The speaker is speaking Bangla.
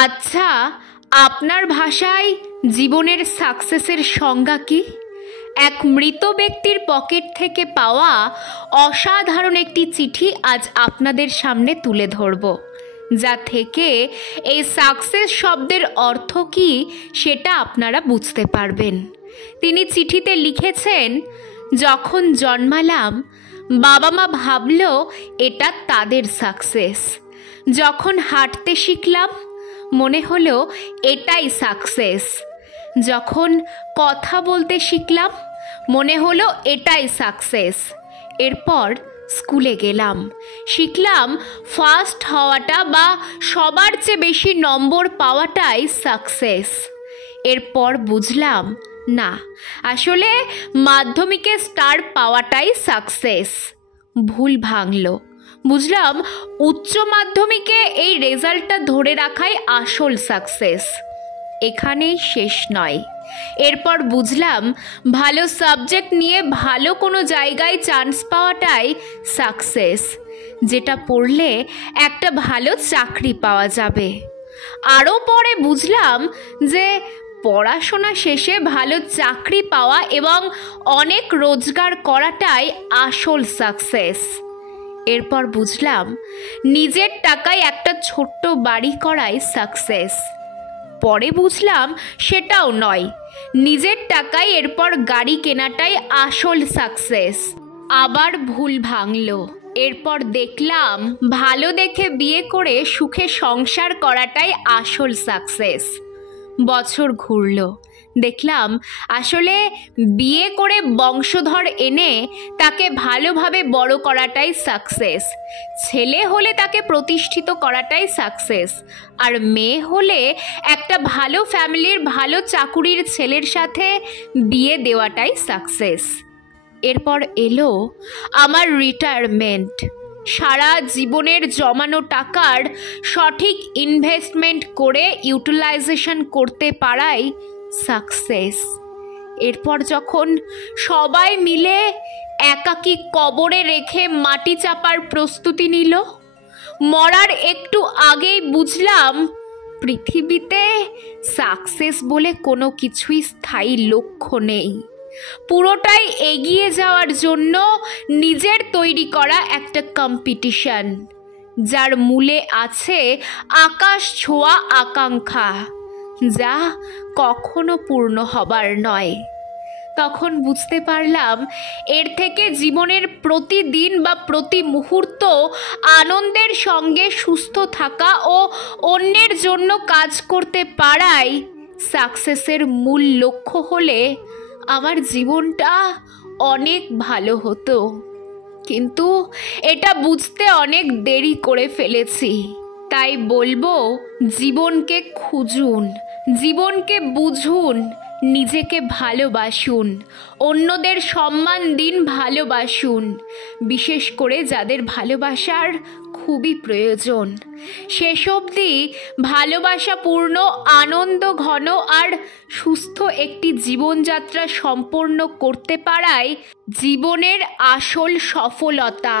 আচ্ছা, আপনার ভাষায় জীবনের সাকসেসের সংজ্ঞা কি? এক মৃত ব্যক্তির পকেট থেকে পাওয়া অসাধারণ একটি চিঠি আজ আপনাদের সামনে তুলে ধরব, যা থেকে এই সাকসেস শব্দের অর্থ কি সেটা আপনারা বুঝতে পারবেন। তিনি চিঠিতে লিখেছেন, যখন জন্মালাম বাবা মা ভাবল এটা তাদের সাকসেস। যখন হাঁটতে শিখলাম মনে হলো এটাই সাকসেস। যখন কথা বলতে শিখলাম মনে হলো এটাই সাকসেস। এরপর স্কুলে গেলাম, শিখলাম ফার্স্ট হওয়াটা বা সবার চেয়ে বেশি নম্বর পাওয়াটাই সাকসেস। এরপর বুঝলাম না, আসলে মাধ্যমিকে স্টার পাওয়াটাই সাকসেস। ভুল ভাঙল, বুঝলাম উচ্চ মাধ্যমিকে এই রেজাল্টটা ধরে রাখাই আসল সাকসেস। এখানেই শেষ নয়, এরপর বুঝলাম ভালো সাবজেক্ট নিয়ে ভালো কোনো জায়গায় চান্স পাওয়াটাই সাকসেস, যেটা পড়লে একটা ভালো চাকরি পাওয়া যাবে। আরও পরে বুঝলাম যে পড়াশোনা শেষে ভালো চাকরি পাওয়া এবং অনেক রোজগার করাটাই আসল সাকসেস। এরপর বুঝলাম নিজের টাকায় একটা ছোট্ট বাড়ি করাই সাকসেস। পরে বুঝলাম সেটাও নয়, নিজের টাকায় এরপর গাড়ি কেনাটাই আসল সাকসেস। আবার ভুল ভাঙল, এরপর দেখলাম ভালো দেখে বিয়ে করে সুখে সংসার করাটাই আসল সাকসেস। বছর ঘুরল, দেখলাম আসলে বিয়ে করে বংশধর এনে তাকে ভালোভাবে বড় করাটাই সাকসেস। ছেলে হলে তাকে প্রতিষ্ঠিত করাটাই সাকসেস, আর মেয়ে হলে একটা ভালো ফ্যামিলির ভালো চাকুরির ছেলের সাথে বিয়ে দেওয়াটাই সাকসেস। এরপর এলো আমার রিটায়ারমেন্ট। সারা জীবনের জমানো টাকার সঠিক ইনভেস্টমেন্ট করে ইউটিলাইজেশন করতে পারাই সাকসেস। এরপর যখন সবাই মিলে একাকী কবরে রেখে মাটি চাপার প্রস্তুতি নিল, মরার একটু আগেই বুঝলাম পৃথিবীতে সাকসেস বলে কোনো কিছুই স্থায়ী লক্ষ্য নেই। পুরোটাই এগিয়ে যাওয়ার জন্য নিজের তৈরি করা একটা কম্পিটিশন, যার মূলে আছে আকাশ ছোঁয়া আকাঙ্ক্ষা, যা কখনো পূর্ণ হবার নয়। তখন বুঝতে পারলাম এর থেকে জীবনের প্রতিদিন বা প্রতি মুহূর্ত আনন্দের সঙ্গে সুস্থ থাকা ও অন্যের জন্য কাজ করতে পারাই সাকসেসের মূল লক্ষ্য হলে আমার জীবনটা অনেক ভালো হতো। কিন্তু এটা বুঝতে অনেক দেরি করে ফেলেছি। তাই বলবো, জীবনকে খুঁজুন, জীবনকে বুঝুন, নিজেকে ভালোবাসুন, অন্যদের সম্মান দিন, ভালোবাসুন, বিশেষ করে যাদের ভালোবাসার খুবই প্রয়োজন। শেষ অবধি ভালোবাসাপূর্ণ, আনন্দ ঘন আর সুস্থ একটি জীবনযাত্রা সম্পন্ন করতে পারাই জীবনের আসল সফলতা।